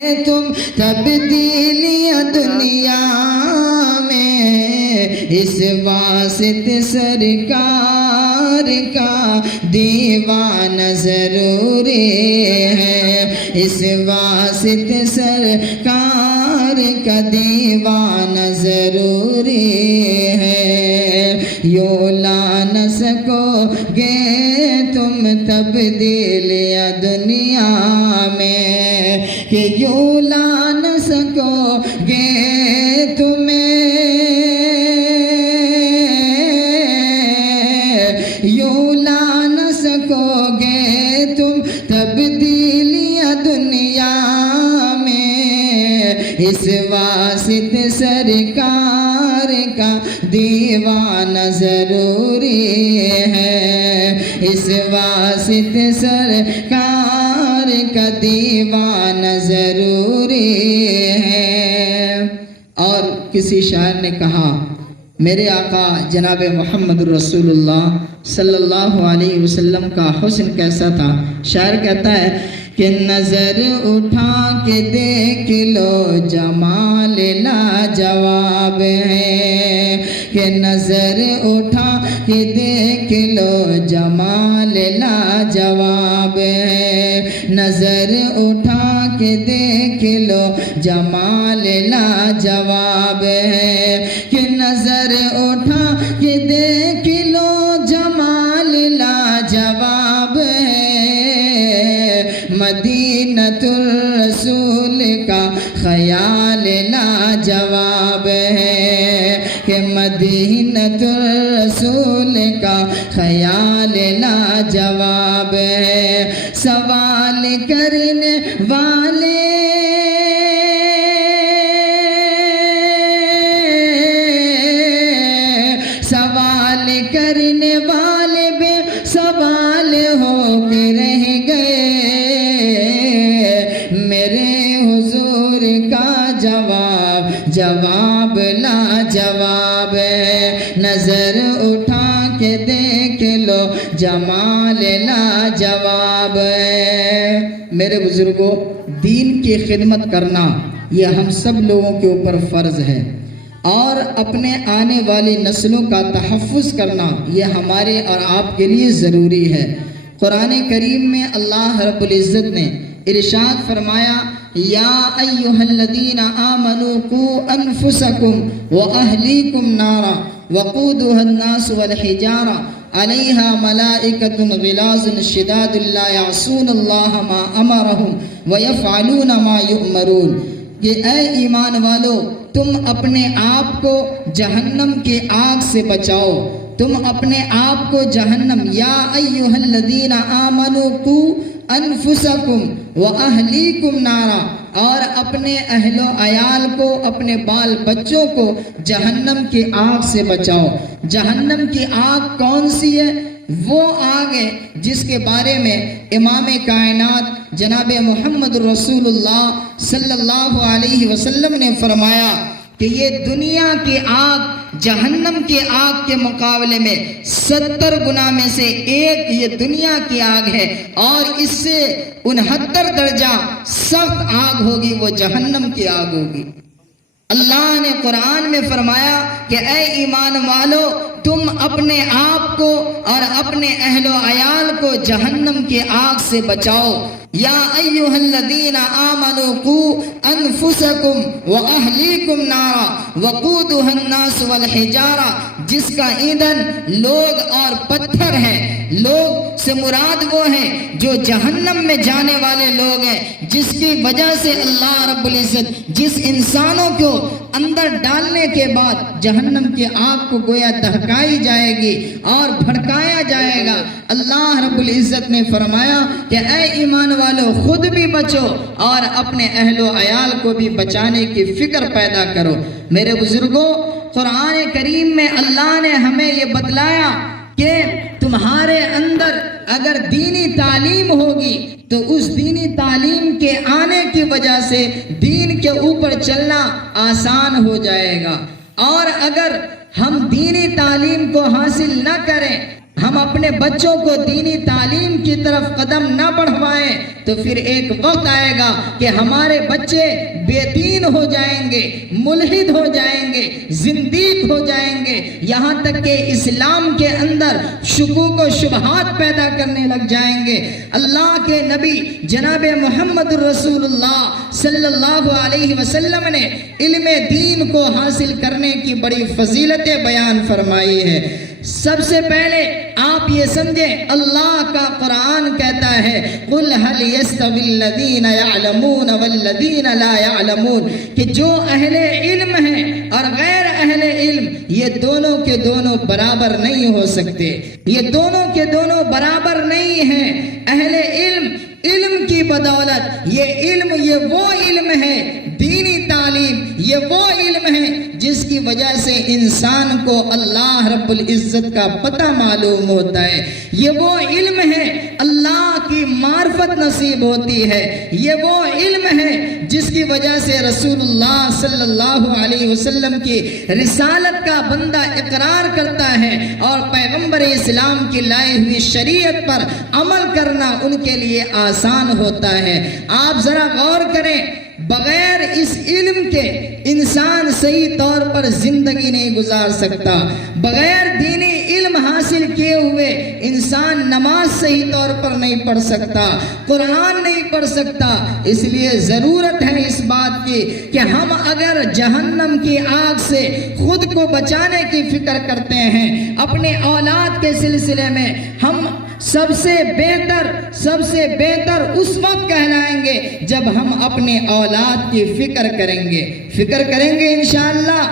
تم تبدیلیاں دنیا میں، اس واسطے سرکار کا دیوانہ ضروری ہے، اس واسطے سرکار کا دیوانہ ضروری ہے۔ یوں لا نہ سکو گے تم تبدیلیاں دنیا میں، کہ یوں لا نہ سکو گے تمہیں، یوں لا نہ سکو گے تم تبدیلیاں دنیا میں، اس واسطے سرکار کا دیوانہ ضروری ہے، اس واسطے سرکار کا دیوانہ ضروری ہے۔ اور کسی شاعر نے کہا، میرے آقا جناب محمد رسول اللہ صلی اللہ علیہ وسلم کا حسن کیسا تھا۔ شاعر کہتا ہے کہ نظر اٹھا کے دیکھ لو جمال لاجواب ہے، کہ نظر اٹھا کے دیکھ لو جمال لاجواب ہے، نظر اٹھا کے دیکھ لو جمال لاجواب ہے، کہ نظر اٹھا کے دیکھ لو جمال لاجواب ہے، مدینۃ الرسول کا خیال لاجواب ہے، کہ مدینۃ الرسول کا خیال لاجواب ہے۔ سوال کرنے والے سوال کرنے والے بے سوال ہو کے رہ گئے، میرے حضور کا جواب لا جواب ہے، نظر اٹھا کے دیکھ لو جمال لا جواب ہے۔ میرے بزرگوں، دین کی خدمت کرنا یہ ہم سب لوگوں کے اوپر فرض ہے، اور اپنے آنے والی نسلوں کا تحفظ کرنا یہ ہمارے اور آپ کے لیے ضروری ہے۔ قرآن کریم میں اللہ رب العزت نے ارشاد فرمایا، یا ایھا الذین آمنوا قوا انفسکم واہلیکم نارا وقودها الناس والحجارہ علیہا ملائکۃ غلاظ شداد لا یعصون اللہ ما امرہم ویفعلون ما یؤمرون، کہ اے ایمان والو، تم اپنے آپ کو جہنم کے آگ سے بچاؤ، تم اپنے آپ کو جہنم، یا ایھا الذین آمنوا قوا انفسکم واہلیکم نارا، اور اپنے اہل و عیال کو، اپنے بال بچوں کو جہنم کی آگ سے بچاؤ۔ جہنم کی آگ کون سی ہے؟ وہ آگ ہے جس کے بارے میں امام کائنات جناب محمد رسول اللہ صلی اللہ علیہ وسلم نے فرمایا کہ یہ دنیا کی آگ جہنم کی آگ کے مقابلے میں 70 گنا میں سے ایک یہ دنیا کی آگ ہے، اور اس سے 69 درجہ سخت آگ ہوگی، وہ جہنم کی آگ ہوگی۔ اللہ نے قرآن میں فرمایا کہ اے ایمان والو، تم اپنے آپ کو اور اپنے اہل و عیال کو جہنم کی آگ سے بچاؤ۔ یا ایھا الذین آمنوا قوا انفسکم واہلیکم نارا وقودها الناس والحجارہ، جس کا ایندھن لوگ اور پتھر ہیں۔ لوگ سے مراد وہ ہیں جو جہنم میں جانے والے لوگ ہیں، جس کی وجہ سے اللہ رب العزت جس انسانوں کو اندر ڈالنے کے بعد جہنم کی آگ کو گویا دہکائی جائے گی اور بھڑکایا جائے گا، اللہ رب العزت نے فرمایا کہ اے ایمان والو، خود بھی بچو اور اپنے اہل و عیال کو بھی بچانے کی فکر پیدا کرو۔ میرے بزرگوں، قرآن کریم میں اللہ نے ہمیں یہ بتلایا کہ تمہارے اندر اگر دینی تعلیم ہوگی تو اس دینی تعلیم کے آنے کی وجہ سے دین کے اوپر چلنا آسان ہو جائے گا، اور اگر ہم دینی تعلیم کو حاصل نہ کریں، ہم اپنے بچوں کو دینی تعلیم کی طرف قدم نہ بڑھوائیں تو پھر ایک وقت آئے گا کہ ہمارے بچے بے دین ہو جائیں گے، ملحد ہو جائیں گے، زندیق ہو جائیں گے، یہاں تک کہ اسلام کے اندر شکوک و شبہات پیدا کرنے لگ جائیں گے۔ اللہ کے نبی جناب محمد رسول اللہ صلی اللہ علیہ وسلم نے علم دین کو حاصل کرنے کی بڑی فضیلتیں بیان فرمائی ہے۔ سب سے پہلے آپ یہ سمجھیں، اللہ کا قرآن کہتا ہے قُلْ هَلْ يَسْتَوِي الَّذِينَ يَعْلَمُونَ وَالَّذِينَ لَا يَعْلَمُونَ، کہ جو اہل علم ہیں اور غیر اہل علم یہ دونوں کے دونوں برابر نہیں ہو سکتے، یہ دونوں کے دونوں برابر نہیں ہیں۔ اہل علم کی بدولت یہ وہ علم ہے، دینی تعلیم یہ وہ علم ہے جس کی وجہ سے انسان کو اللہ رب العزت کا پتہ معلوم ہوتا ہے، یہ وہ علم ہے اللہ کی معرفت نصیب ہوتی ہے، یہ وہ علم ہے جس کی وجہ سے رسول اللہ صلی اللہ علیہ وسلم کی رسالت کا بندہ اقرار کرتا ہے اور پیغمبر اسلام کی لائی ہوئی شریعت پر عمل کرنا ان کے لیے آسان ہوتا ہے۔ آپ ذرا غور کریں، بغیر اس علم کے انسان صحیح طور پر زندگی نہیں گزار سکتا، بغیر دینی علم حاصل کیے ہوئے انسان نماز صحیح طور پر نہیں پڑھ سکتا، قرآن نہیں پڑھ سکتا۔ اس لیے ضرورت ہے اس بات کی کہ ہم اگر جہنم کی آگ سے خود کو بچانے کی فکر کرتے ہیں، اپنے اولاد کے سلسلے میں ہم سب سے بہتر اس وقت کہلائیں گے جب ہم اپنے اولاد کی فکر کریں گے انشاءاللہ۔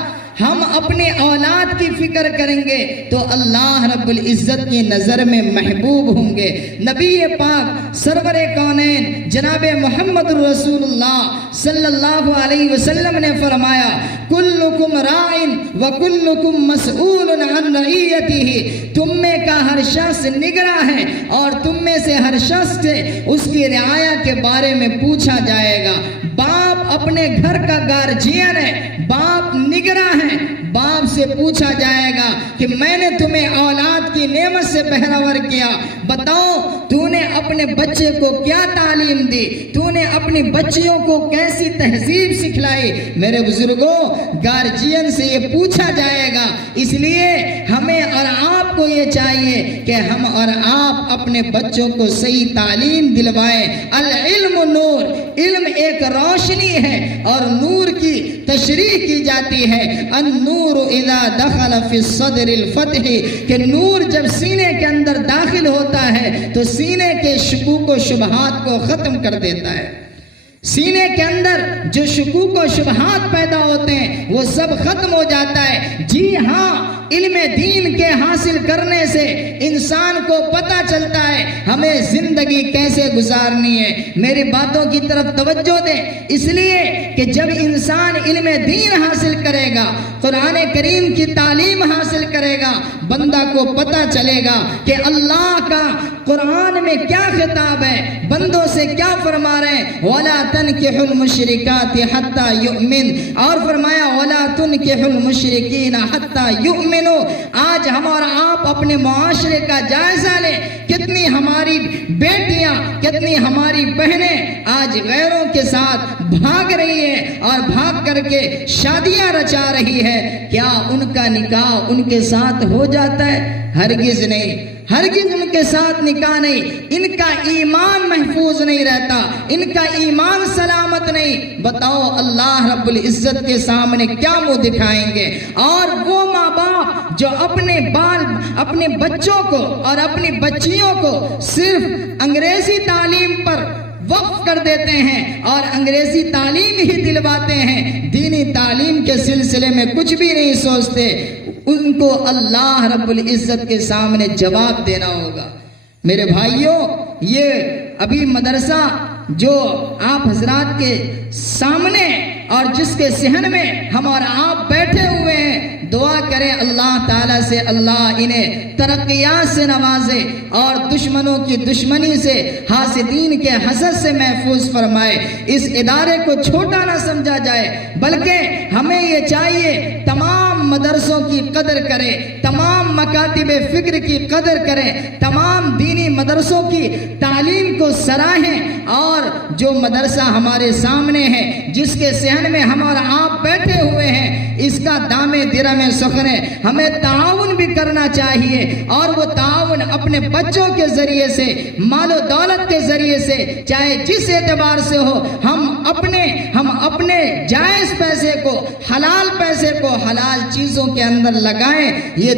ہم اپنے اولاد کی فکر کریں گے تو اللہ رب العزت کی نظر میں محبوب ہوں گے۔ نبی پاک سرور کونین جناب محمد رسول اللہ صلی اللہ علیہ وسلم نے فرمایا کلکم راعٍ وکلکم مسئول عن رعیتہ، تم میں کا ہر شخص نگراں ہے اور تم میں سے ہر شخص سے اس کی رعایا کے بارے میں پوچھا جائے گا۔ باپ اپنے گھر کا گارجین ہے، باپ نگراں ہے، باپ سے پوچھا جائے گا کہ میں نے تمہیں اولاد کی نعمت سے بہرور کیا، بتاؤ تو نے اپنے بچے کو کیا تعلیم دی، تو نے اپنی بچیوں کو کیسی تہذیب سکھلائی۔ میرے بزرگوں، گارجین سے یہ پوچھا جائے گا، اس لیے ہمیں اور آپ کو یہ چاہیے کہ ہم اور آپ اپنے بچوں کو صحیح تعلیم دلوائیں۔ العلم نور، علم ایک روشنی ہے اور نور کی تشریح کی جاتی ہے۔ النور اذا دخل فی الصدر الفتح، کہ نور جب سینے کے اندر داخل ہوتا ہے تو سینے کے شکوک و شبہات کو ختم کر دیتا ہے۔ سینے کے اندر جو شکوک و شبہات پیدا ہوتے ہیں وہ سب ختم ہو جاتا ہے۔ جی ہاں، علم دین کے حاصل کرنے سے انسان کو پتہ چلتا ہے ہمیں زندگی کیسے گزارنی ہے۔ میری باتوں کی طرف توجہ دیں، اس لیے کہ جب انسان علم دین حاصل کرے گا، قرآن کریم کی تعلیم حاصل کرے گا، بندہ کو پتہ چلے گا کہ اللہ کا قرآن میں کیا خطاب ہے، بندوں سے کیا فرما رہے ہیں۔ وَلَا تَنْكِحُوا الْمُشْرِكَاتِ حَتَّى يُؤْمِنْ، اور فرمایا وَلَا تُنْكِحُوا الْمُشْرِكِينَ حَتَّى يُؤْمِنُوا۔ آج ہم اور آپ اپنے معاشرے کا جائزہ لیں، کتنی ہماری بیٹیاں، کتنی ہماری بہنیں آج غیروں کے ساتھ بھاگ رہی ہیں اور بھاگ کر کے شادیاں رچا رہی ہے۔ کیا ان کا نکاح ان کے ساتھ ہو جاتا ہے؟ ہرگز نہیں، ہرگز ان کے ساتھ نکاح نہیں۔ ان کا ایمان محفوظ نہیں رہتا، ان کا ایمان سلامت نہیں۔ بتاؤ اللہ رب العزت کے سامنے کیا منہ دکھائیں گے؟ اور وہ ماں باپ جو اپنے بچوں کو اور اپنی بچیوں کو صرف انگریزی تعلیم پر وقف کر دیتے ہیں اور انگریزی تعلیم ہی دلواتے ہیں، دینی تعلیم کے سلسلے میں کچھ بھی نہیں سوچتے، ان کو اللہ رب العزت کے سامنے جواب دینا ہوگا۔ میرے بھائیوں، یہ ابھی مدرسہ جو آپ حضرات کے سامنے اور جس کے صحن میں ہم اور آپ بیٹھے ہوئے ہیں، دعا کریں اللہ تعالیٰ سے اللہ انہیں ترقیات سے نوازے اور دشمنوں کی دشمنی سے، حاسدین کے حسد سے محفوظ فرمائے۔ اس ادارے کو چھوٹا نہ سمجھا جائے، بلکہ ہمیں یہ چاہیے تمام مدرسوں کی قدر کریں، تمام مکاتب فکر کی قدر کریں، تمام دینی مدرسوں کی تعلیم کو سراہیں، اور جو مدرسہ ہمارے سامنے ہے، جس کے صحن میں ہم اور آپ بیٹھے ہوئے ہیں، اس کا دام درم سخن ہے، ہمیں تعاون بھی کرنا چاہیے، اور وہ تعاون اپنے بچوں کے ذریعے سے، مال و دولت کے ذریعے سے، چاہے جس اعتبار سے ہو، ہم اپنے جائز پیسے کو، حلال پیسے کو حلال چیزوں کے اندر لگائیں۔ یہ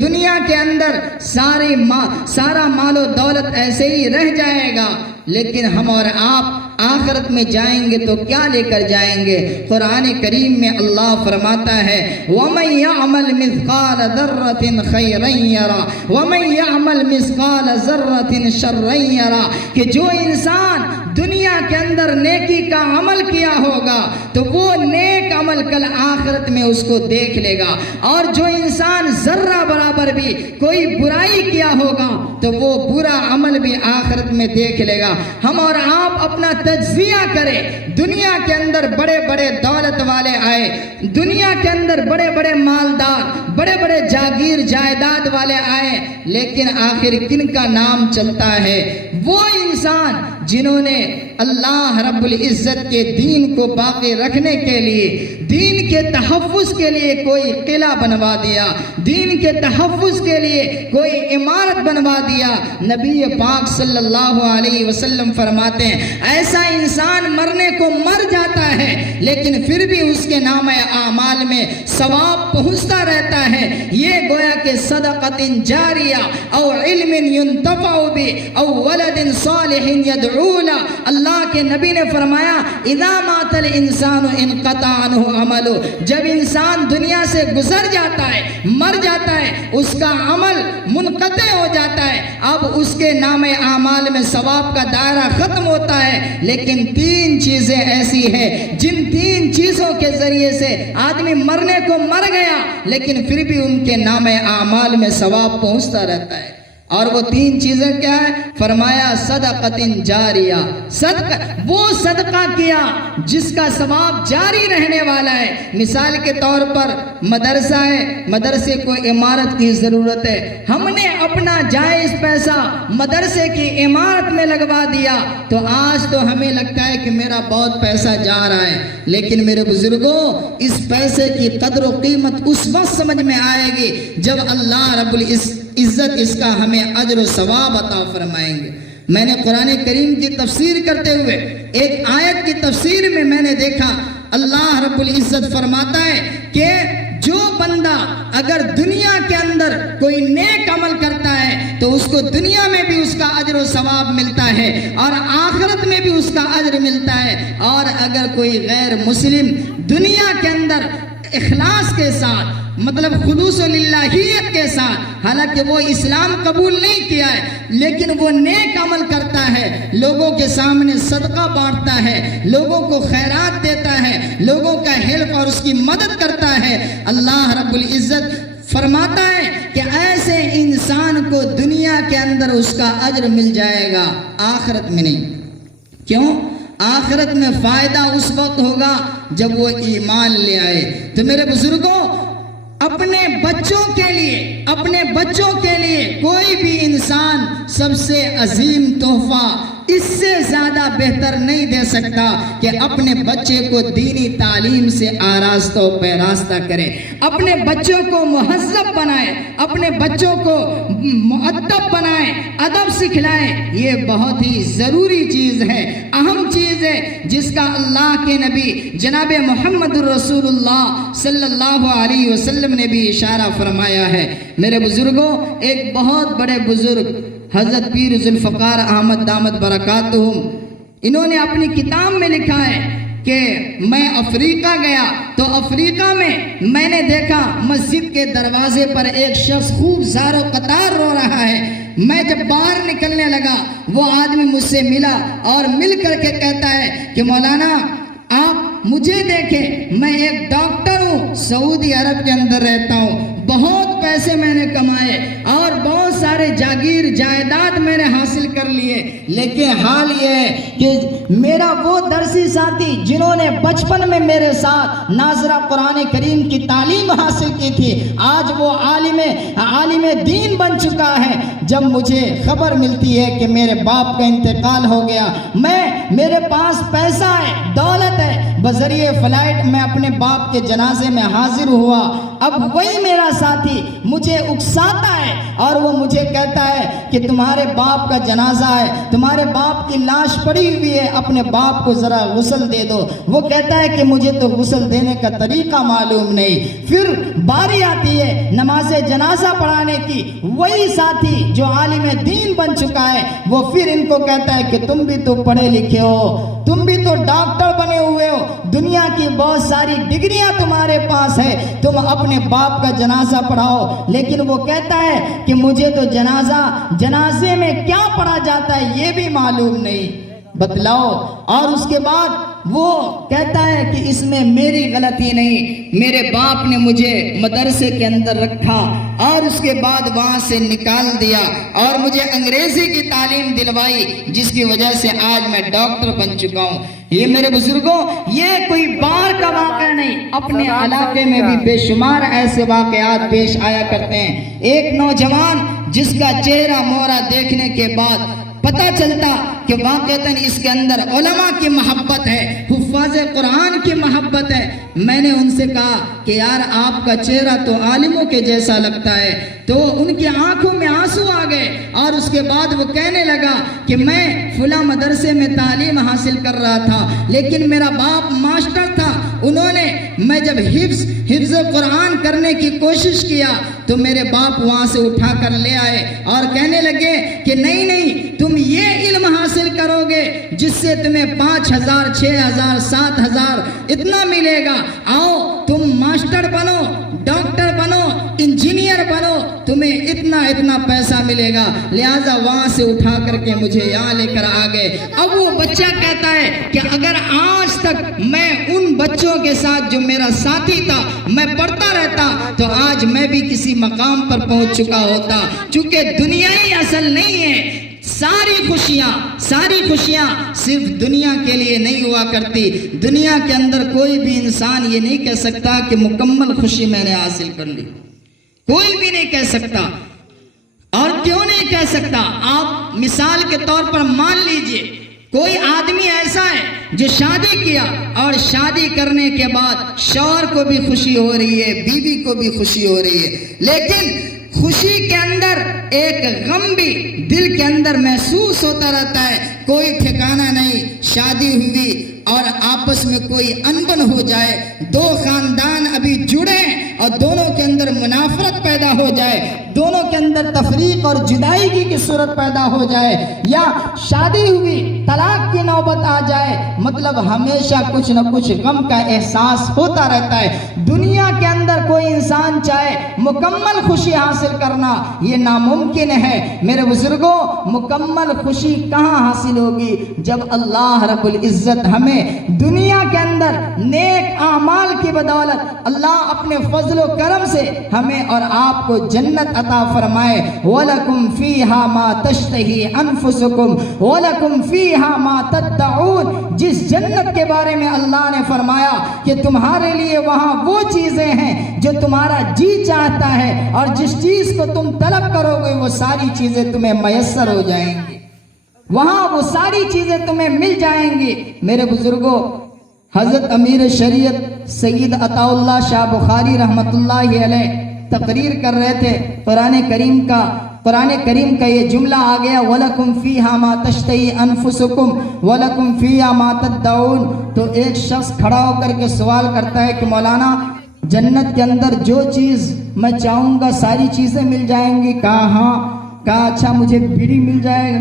دنیا کے اندر سارا مال و دولت ایسے ہی رہ جائے گا، لیکن ہم اور آپ آخرت میں جائیں گے تو کیا لے کر جائیں گے؟ قرآن کریم میں اللہ فرماتا ہے وَمَن يَعْمَلْ مِثْقَالَ ذَرَّةٍ خَيْرًا يَرَهُ وَمَن يَعْمَلْ مِثْقَالَ ذَرَّةٍ شَرًّا يَرَهُ، کہ جو انسان دنیا کے اندر نیکی کا عمل کیا ہوگا تو وہ نیک عمل کل آخرت میں اس کو دیکھ لے گا، اور جو انسان ذرہ برابر بھی کوئی برائی کیا ہوگا تو وہ برا عمل بھی آخرت میں دیکھ لے گا۔ ہم اور آپ اپنا تجزیہ کریں۔ دنیا کے اندر بڑے بڑے دولت والے آئے، دنیا کے اندر بڑے بڑے مالدار، بڑے بڑے جاگیر جائیداد والے آئے، لیکن آخر کن کا نام چلتا ہے؟ وہ انسان جنہوں نے اللہ رب العزت کے دین کو باقی رکھنے کے لیے، دین کے تحفظ کے لیے کوئی قلعہ بنوا دیا، دین کے تحفظ کے لیے کوئی عمارت بنوا دیا۔ نبی پاک صلی اللہ علیہ وسلم فرماتے ہیں ایسا انسان مرنے کو مر جاتا ہے، لیکن پھر بھی اس کے نام اعمال میں ثواب پہنچتا رہتا ہے۔ یہ گویا کہ صدقۃ جاریہ او علم ينتفع به او ولد صالح يدعو له۔ اللہ کے نبی نے فرمایا اذا مات الانسان انقطع عنہ عمل، جب انسان دنیا سے گزر جاتا ہے، مر جاتا ہے، اس کا عمل منقطع ہو جاتا ہے، اب اس کے نام اعمال میں ثواب کا دائرہ ختم ہوتا ہے۔ لیکن تین چیزیں ایسی ہیں جن تین چیزوں کے ذریعے سے آدمی مرنے کو مر گیا، لیکن پھر بھی ان کے نام اعمال میں ثواب پہنچتا رہتا ہے۔ اور وہ تین چیزیں کیا ہے؟ فرمایا صدقۃ جاریہ، وہ صدقہ کیا جس کا ثواب جاری رہنے والا ہے۔ مثال کے طور پر مدرسہ ہے، مدرسے کو عمارت کی ضرورت ہے، ہم نے اپنا جائز پیسہ مدرسے کی عمارت میں لگوا دیا، تو آج تو ہمیں لگتا ہے کہ میرا بہت پیسہ جا رہا ہے، لیکن میرے بزرگوں اس پیسے کی قدر و قیمت اس وقت سمجھ میں آئے گی جب اللہ رب العزت اس کا ہمیں اجر و ثواب عطا فرمائیں گے۔ میں نے قرآن کریم کی تفسیر کرتے ہوئے ایک آیت کی تفسیر میں نے دیکھا اللہ رب العزت فرماتا ہے کہ جو بندہ اگر دنیا کے اندر کوئی نیک عمل کرتا ہے تو اس کو دنیا میں بھی اس کا اجر و ثواب ملتا ہے اور آخرت میں بھی اس کا اجر ملتا ہے، اور اگر کوئی غیر مسلم دنیا کے اندر اخلاص کے ساتھ، مطلب خلوص للہیت کے ساتھ، حالانکہ وہ اسلام قبول نہیں کیا ہے لیکن وہ نیک عمل کرتا ہے، لوگوں کے سامنے صدقہ بانٹتا ہے، لوگوں کو خیرات دیتا ہے، لوگوں کا ہیلپ اور اس کی مدد کرتا ہے، اللہ رب العزت فرماتا ہے کہ ایسے انسان کو دنیا کے اندر اس کا اجر مل جائے گا، آخرت میں نہیں۔ کیوں؟ آخرت میں فائدہ اس وقت ہوگا جب وہ ایمان لے آئے۔ تو میرے بزرگوں، اپنے بچوں کے لیے کوئی بھی انسان سب سے عظیم تحفہ اس سے زیادہ بہتر نہیں دے سکتا کہ اپنے بچے کو دینی تعلیم سے آراستہ و پیراستہ کرے، اپنے بچوں کو مہذب بنائے، اپنے بچوں کو مؤدب بنائے، ادب سکھلائے۔ یہ بہت ہی ضروری چیز ہے، اہم چیز ہے، جس کا اللہ کے نبی جناب محمد الرسول اللہ صلی اللہ علیہ وسلم نے بھی اشارہ فرمایا ہے۔ میرے بزرگوں، ایک بہت بڑے بزرگ حضرت پیر ذوالفقار احمد دامت برکاتہم، انہوں نے اپنی کتاب میں لکھا ہے کہ میں افریقہ گیا تو افریقہ میں نے دیکھا مسجد کے دروازے پر ایک شخص خوب زار و قطار رو رہا ہے۔ میں جب باہر نکلنے لگا وہ آدمی مجھ سے ملا اور مل کر کے کہتا ہے کہ مولانا آپ مجھے دیکھیں، میں ایک ڈاکٹر ہوں، سعودی عرب کے اندر رہتا ہوں، بہت پیسے میں نے کمائے اور بہت سارے جاگیر جائیداد میں نے حاصل کر لیے، لیکن حال یہ ہے کہ میرا وہ درسی ساتھی جنہوں نے بچپن میں میرے ساتھ ناظرہ قرآن کریم کی تعلیم حاصل کی تھی، آج وہ عالم دین بن چکا ہے۔ جب مجھے خبر ملتی ہے کہ میرے باپ کا انتقال ہو گیا، میرے پاس پیسہ ہے، دولت ہے، بذریعہ فلائٹ میں اپنے باپ کے جنازے میں حاضر ہوا، اب وہی میرا ساتھی مجھے اکساتا ہے اور وہ مجھے کہتا ہے کہ تمہارے باپ کا جنازہ ہے، تمہارے باپ کی لاش پڑی ہوئی ہے، اپنے باپ کو ذرا غسل دے دو۔ وہ کہتا ہے کہ مجھے تو غسل دینے کا طریقہ معلوم نہیں۔ پھر باری آتی ہے نماز جنازہ پڑھانے کی، وہی ساتھی جو عالم دین بن چکا ہے وہ پھر ان کو کہتا ہے کہ تم بھی تو پڑھے لکھے ہو، تم بھی تو ڈاکٹر بنے ہوئے ہو، دنیا کی بہت ساری ڈگریاں تمہارے پاس ہے، تم اپنے باپ کا جنازہ پڑھاؤ۔ لیکن وہ کہتا ہے کہ مجھے تو جنازے میں کیا پڑھا جاتا ہے یہ بھی معلوم نہیں، بتلاؤ۔ اور اس کے بعد وہ کہتا ہے کہ اس میں میری غلطی نہیں، میرے باپ نے مجھے مدرسے کے اندر رکھا اور اس کے بعد وہاں سے نکال دیا اور مجھے انگریزی کی تعلیم دلوائی، جس کی وجہ سے آج میں ڈاکٹر بن چکا ہوں۔ یہ میرے بزرگوں، یہ کوئی بار کا واقعہ نہیں، اپنے علاقے میں بھی بے شمار ایسے واقعات پیش آیا کرتے ہیں۔ ایک نوجوان جس کا چہرہ مورا دیکھنے کے بعد پتہ چلتا کہ واقعتاً اس کے اندر علماء کی محبت ہے، حفاظ قرآن کی محبت ہے۔ میں نے ان سے کہا کہ یار آپ کا چہرہ تو عالموں کے جیسا لگتا ہے، تو ان کی آنکھوں میں آنسو آ گئے اور اس کے بعد وہ کہنے لگا کہ میں فلاں مدرسے میں تعلیم حاصل کر رہا تھا، لیکن میرا باپ ماسٹر تھا، میں جب حفظ قرآن کرنے کی کوشش کیا تو میرے باپ وہاں سے اٹھا کر لے آئے اور کہنے لگے کہ نہیں تم یہ علم حاصل کرو گے جس سے تمہیں 5,000 6,000 7,000 اتنا ملے گا، آؤ تم ماسٹر بنو، ڈاکٹر بنو، انجینئر بنو، تمہیں اتنا پیسہ ملے گا۔ لہٰذا وہاں سے اٹھا کر کے مجھے یہاں لے کر آ گئے۔ اب وہ بچہ کہتا ہے کہ اگر آج تک میں ان بچوں کے ساتھ جو میرا ساتھی تھا میں پڑھتا رہتا تو آج میں بھی کسی مقام پر پہنچ چکا ہوتا، چونکہ دنیا ہی اصل نہیں ہے۔ ساری خوشیاں صرف دنیا کے لیے نہیں ہوا کرتی۔ دنیا کے اندر کوئی بھی انسان یہ نہیں کہہ سکتا کہ مکمل خوشی میں نے حاصل کر لی، کوئی بھی نہیں کہہ سکتا۔ اور کیوں نہیں کہہ سکتا؟ آپ مثال کے طور پر مان لیجئے کوئی آدمی ایسا ہے جو شادی کیا اور شادی کرنے کے بعد شوہر کو بھی خوشی ہو رہی ہے، بیوی کو بھی خوشی ہو رہی ہے، لیکن خوشی کے اندر ایک غم بھی دل کے اندر محسوس ہوتا رہتا ہے، کوئی ٹھکانہ نہیں۔ شادی ہوئی اور آپس میں کوئی انبن ہو جائے، دو خاندان ابھی جڑے اور دونوں کے اندر منافرت پیدا ہو جائے، دونوں کے اندر تفریق اور جدائیگی کی صورت پیدا ہو جائے، یا شادی ہوئی طلاق کی نوبت آ جائے، مطلب ہمیشہ کچھ نہ کچھ غم کا احساس ہوتا رہتا ہے۔ دنیا کے اندر کوئی انسان چاہے مکمل خوشی حاصل کرنا یہ ناممکن ہے۔ میرے بزرگوں، مکمل خوشی کہاں حاصل ہوگی؟ جب اللہ رب العزت ہمیں دنیا کے اندر نیک اعمال کی بدولت اللہ اپنے فضل و کرم سے ہمیں اور آپ کو جنت عطا فرمائے۔ وَلَكُمْ فِيهَا مَا تَشْتَهِي أَنفُسُكُمْ وَلَكُمْ فِيهَا مَا تَدَّعُونَ، جس جنت کے بارے میں اللہ نے فرمایا کہ تمہارے لیے وہاں وہ چیزیں ہیں جو تمہارا جی چاہتا ہے، اور جس چیز کو تم طلب کرو گے وہ ساری چیزیں تمہیں میسر ہو جائیں گی، وہاں وہ ساری چیزیں تمہیں مل جائیں گی۔ میرے بزرگوں، حضرت امیر شریعت سید عطا اللہ شاہ بخاری رحمت اللہ علیہ تقریر کر رہے تھے، قرآن کریم کا یہ جملہ آ گیا وَلَكُمْ فِيهَا مَا تَشْتَهِي أَنفُسُكُمْ وَلَكُمْ فِيهَا مَا تَدَّعُونَ۔ تو ایک شخص کھڑا ہو کر کے سوال کرتا ہے کہ مولانا جنت کے اندر جو چیز میں چاہوں گا ساری چیزیں مل جائیں گی؟ کہا ہاں۔ کہا اچھا مجھے بیڑی مل جائے گا؟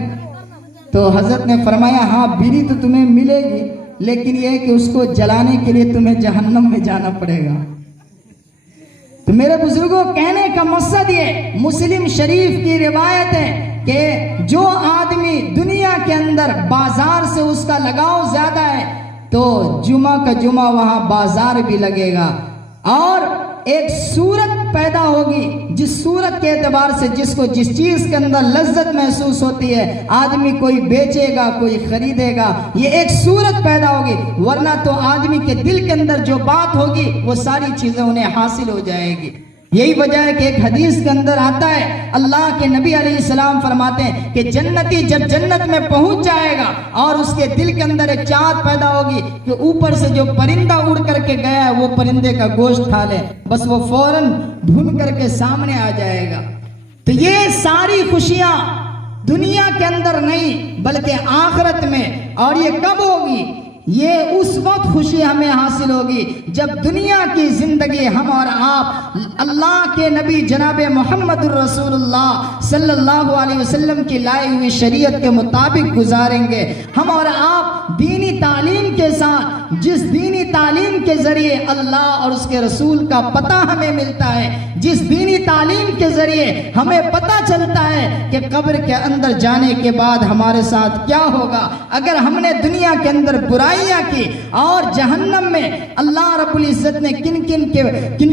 تو حضرت نے فرمایا ہاں بیڑی تو تمہیں ملے گی، لیکن یہ ہے کہ اس کو جلانے کے لیے تمہیں جہنم میں جانا پڑے گا۔ تو میرے بزرگوں، کہنے کا مقصد یہ مسلم شریف کی روایت ہے کہ جو آدمی دنیا کے اندر بازار سے اس کا لگاؤ زیادہ ہے تو جمعہ کا جمعہ وہاں بازار بھی لگے گا، اور ایک صورت پیدا ہوگی، جس صورت کے اعتبار سے جس کو جس چیز کے اندر لذت محسوس ہوتی ہے، آدمی کوئی بیچے گا، کوئی خریدے گا، یہ ایک صورت پیدا ہوگی، ورنہ تو آدمی کے دل کے اندر جو بات ہوگی وہ ساری چیزیں انہیں حاصل ہو جائے گی۔ یہی وجہ ہے کہ ایک حدیث کے اندر آتا ہے، اللہ کے نبی علیہ السلام فرماتے ہیں کہ جنتی جب جنت میں پہنچ جائے گا اور اس کے دل کے اندر ایک چاہت پیدا ہوگی کہ اوپر سے جو پرندہ اڑ کر کے گیا ہے وہ پرندے کا گوشت کھا لے، بس وہ فوراً ڈھونڈ کر کے سامنے آ جائے گا۔ تو یہ ساری خوشیاں دنیا کے اندر نہیں بلکہ آخرت میں، اور یہ کب ہوگی؟ یہ اس وقت خوشی ہمیں حاصل ہوگی جب دنیا کی زندگی ہم اور آپ اللہ کے نبی جناب محمد الرسول اللہ صلی اللہ علیہ وسلم کی لائی ہوئی شریعت کے مطابق گزاریں گے۔ ہم اور آپ دینی تعلیم کے ساتھ، جس دینی تعلیم کے ذریعے اللہ اور اس کے رسول کا پتہ ہمیں ملتا ہے، جس دینی تعلیم کے ذریعے ہمیں پتہ چلتا ہے کہ قبر کے اندر جانے کے بعد ہمارے ساتھ کیا ہوگا، اگر ہم نے دنیا کے اندر برائیاں کی اور جہنم میں اللہ رب العزت نے کن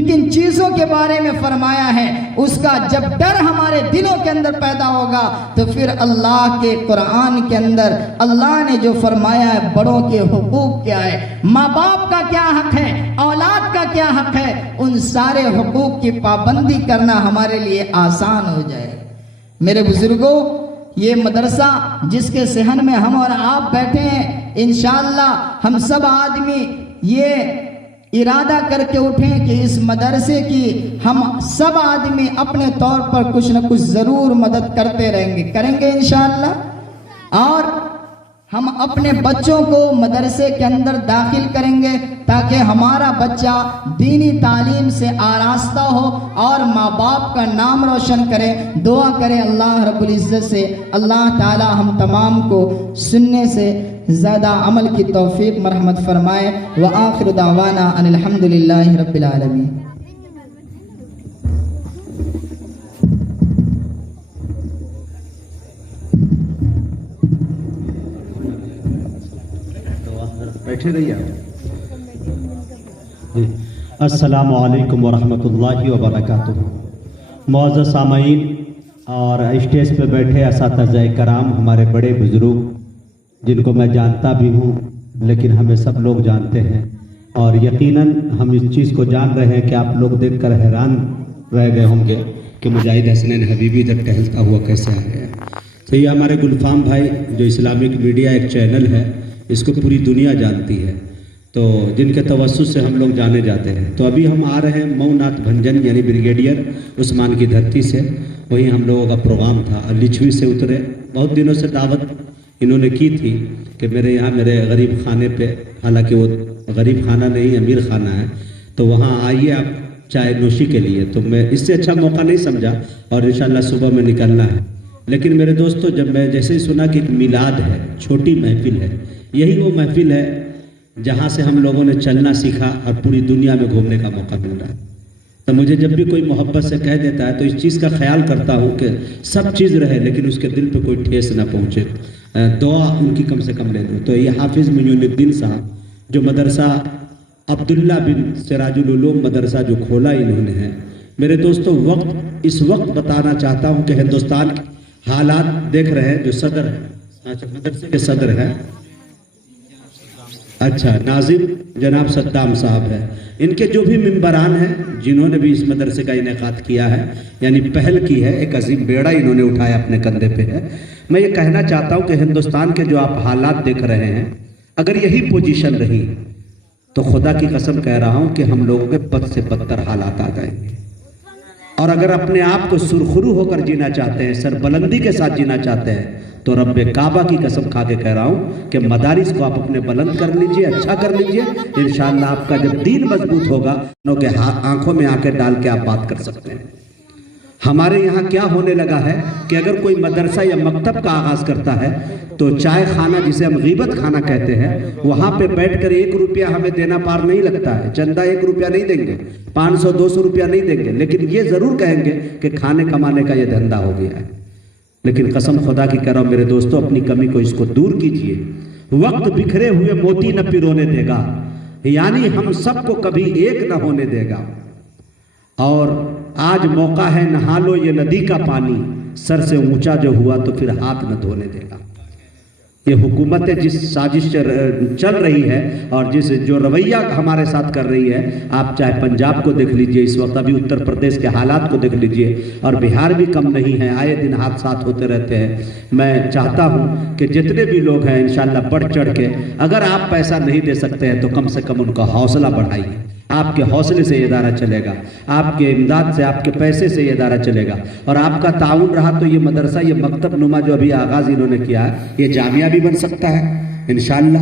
کن چیزوں کے بارے میں فرمایا ہے، اس کا جب ڈر ہمارے دلوں کے اندر پیدا ہوگا تو پھر اللہ کے قرآن کے اندر اللہ نے جو فرمایا ہے بڑوں کے حقوق کیا ہے، ماں باپ کا کیا حق ہے، اولاد کا کیا حق ہے، ان سارے حقوق کی پابندی کرنا ہمارے لیے آسان ہو جائے۔ میرے بزرگوں، یہ مدرسہ جس کے صحن میں ہم اور آپ بیٹھے ہیں، انشاءاللہ ہم سب آدمی یہ ارادہ کر کے اٹھیں کہ اس مدرسے کی ہم سب آدمی اپنے طور پر کچھ نہ کچھ ضرور مدد کریں گے انشاءاللہ، اور ہم اپنے بچوں کو مدرسے کے اندر داخل کریں گے تاکہ ہمارا بچہ دینی تعلیم سے آراستہ ہو اور ماں باپ کا نام روشن کرے۔ دعا کریں اللہ رب العزت سے اللہ تعالی ہم تمام کو سننے سے زیادہ عمل کی توفیق مرحمت فرمائے۔ وآخر دعوانا ان الحمدللہ رب العالمین۔ بیٹھے رہیے۔ السلام علیکم ورحمۃ اللہ وبرکاتہ۔ معزز سامعین اور اسٹیج پہ بیٹھے اساتذہ کرام، ہمارے بڑے بزرگ جن کو میں جانتا بھی ہوں لیکن ہمیں سب لوگ جانتے ہیں، اور یقیناً ہم اس چیز کو جان رہے ہیں کہ آپ لوگ دیکھ کر حیران رہ گئے ہوں گے کہ مجاہد حسنین حبیبی ادھر ٹہلتا ہوا کیسے آ گیا۔ تو یہ ہمارے گلفام بھائی جو اسلامک میڈیا ایک چینل ہے، اس کو پوری دنیا جانتی ہے، تو جن کے توسط سے ہم لوگ جانے جاتے ہیں۔ تو ابھی ہم آ رہے ہیں مئو ناتھ بھنجن یعنی بریگیڈیئر عثمان کی دھرتی سے، وہیں ہم لوگوں کا پروگرام تھا، لچھوی سے اترے۔ بہت دنوں سے دعوت انہوں نے کی تھی کہ میرے یہاں میرے غریب خانے پہ، حالانکہ وہ غریب خانہ نہیں امیر خانہ ہے، تو وہاں آئیے آپ چائے نوشی کے لیے۔ تو میں اس سے اچھا موقع نہیں سمجھا، اور انشاءاللہ صبح میں نکلنا ہے۔ لیکن میرے دوستو، جب میں جیسے ہی سنا کہ ایک میلاد ہے، چھوٹی محفل ہے، یہی وہ محفل ہے جہاں سے ہم لوگوں نے چلنا سیکھا اور پوری دنیا میں گھومنے کا موقع مل رہا ہے۔ تو مجھے جب بھی کوئی محبت سے کہہ دیتا ہے تو اس چیز کا خیال کرتا ہوں کہ سب چیز رہے لیکن اس کے دل پہ کوئی ٹھیس نہ پہنچے، دعا ان کی کم سے کم لے دو۔ تو یہ حافظ معین الدین صاحب جو مدرسہ عبداللہ بن سراج العلوم مدرسہ جو کھولا انہوں نے ہے، میرے دوستو اس وقت بتانا چاہتا ہوں کہ ہندوستان کے حالات دیکھ رہے ہیں، جو صدر ہے مدرسے کے صدر ہے، اچھا ناظم جناب صدام صاحب ہے، ان کے جو بھی ممبران ہیں جنہوں نے بھی اس مدرسے کا انعقاد کیا ہے، یعنی پہل کی ہے، ایک عظیم بیڑا انہوں نے اٹھایا اپنے کندھے پہ ہے۔ میں یہ کہنا چاہتا ہوں کہ ہندوستان کے جو آپ حالات دیکھ رہے ہیں، اگر یہی پوزیشن رہی تو خدا کی قسم کہہ رہا ہوں کہ ہم لوگوں کے بد سے بدتر حالات آ جائیں گے۔ اور اگر اپنے آپ کو سرخرو ہو کر جینا چاہتے ہیں، سربلندی کے ساتھ جینا چاہتے ہیں، تو رب کعبہ کی قسم کھا کے کہہ رہا ہوں کہ مدارس کو آپ اپنے بلند کر لیجئے، اچھا کر لیجئے، انشاءاللہ آپ کا جب دین مضبوط ہوگا انہوں کے آنکھوں میں آنکھیں ڈال کے آپ بات کر سکتے ہیں۔ ہمارے یہاں کیا ہونے لگا ہے کہ اگر کوئی مدرسہ یا مکتب کا آغاز کرتا ہے تو چائے خانہ جسے ہم غیبت خانہ کہتے ہیں، وہاں پہ بیٹھ کر 1 روپیہ ہمیں دینا پار نہیں لگتا ہے، چندہ 1 روپیہ نہیں دیں گے، 500-200 روپیہ نہیں دیں گے، لیکن یہ ضرور کہیں گے کہ کھانے کمانے کا یہ دھندا ہو گیا ہے۔ لیکن قسم خدا کی کہہ رہا ہوں میرے دوستو، اپنی کمی کو اس کو دور کیجئے۔ وقت بکھرے ہوئے موتی نہ پرونے دے گا، یعنی ہم سب کو کبھی ایک نہ ہونے دے گا۔ اور آج موقع ہے نہا لو یہ ندی کا پانی، سر سے اونچا جو ہوا تو پھر ہاتھ نہ دھونے دے گا۔ یہ حکومت جس سازش چل رہی ہے اور جو رویہ ہمارے ساتھ کر رہی ہے، آپ چاہے پنجاب کو دیکھ لیجئے، اس وقت ابھی اتر پردیش کے حالات کو دیکھ لیجئے، اور بہار بھی کم نہیں ہے، آئے دن حادثات ہوتے رہتے ہیں۔ میں چاہتا ہوں کہ جتنے بھی لوگ ہیں انشاءاللہ بڑھ چڑھ کے، اگر آپ پیسہ نہیں دے سکتے ہیں تو کم سے کم ان کا حوصلہ بڑھائیے۔ آپ کے حوصلے سے یہ ادارہ چلے گا، آپ کے امداد سے، آپ کے پیسے سے یہ ادارہ چلے گا، اور آپ کا تعاون رہا تو یہ مدرسہ، یہ مکتب نما جو ابھی آغاز انہوں نے کیا ہے، یہ جامعہ بھی بن سکتا ہے انشاءاللہ۔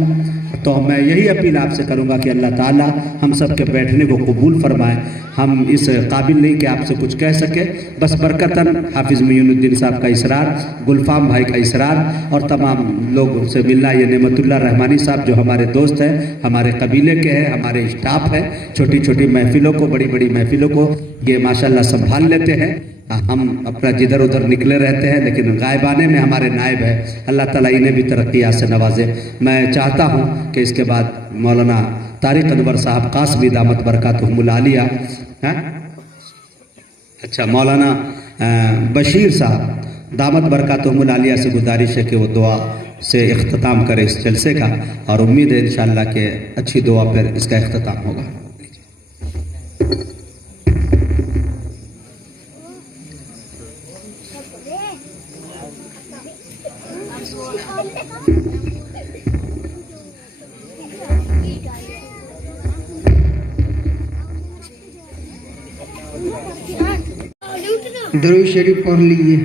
تو میں یہی اپیل آپ سے کروں گا کہ اللہ تعالیٰ ہم سب کے بیٹھنے کو قبول فرمائے۔ ہم اس قابل نہیں کہ آپ سے کچھ کہہ سکے، بس برکتاً حافظ معین الدین صاحب کا اصرار، گلفام بھائی کا اصرار، اور تمام لوگوں سے ملنا، یہ نعمت اللہ رحمانی صاحب جو ہمارے دوست ہیں، ہمارے قبیلے کے ہیں، ہمارے اسٹاف ہیں، چھوٹی چھوٹی محفلوں کو، بڑی بڑی محفلوں کو یہ ماشاءاللہ سنبھال لیتے ہیں۔ ہم اپنا جدھر ادھر نکلے رہتے ہیں، لیکن غائبانے میں ہمارے نائب ہے، اللہ تعالیٰ انہیں بھی ترقیات سے نوازے۔ میں چاہتا ہوں کہ اس کے بعد مولانا طارق انور صاحب قاسمی دامت برکاتہم العالیہ، اچھا مولانا بشیر صاحب دامت برکاتہم العالیہ سے گزارش ہے کہ وہ دعا سے اختتام کرے اس جلسے کا، اور امید ہے انشاءاللہ کہ اچھی دعا پر اس کا اختتام ہوگا۔ درود شریف پڑھ لیجیے۔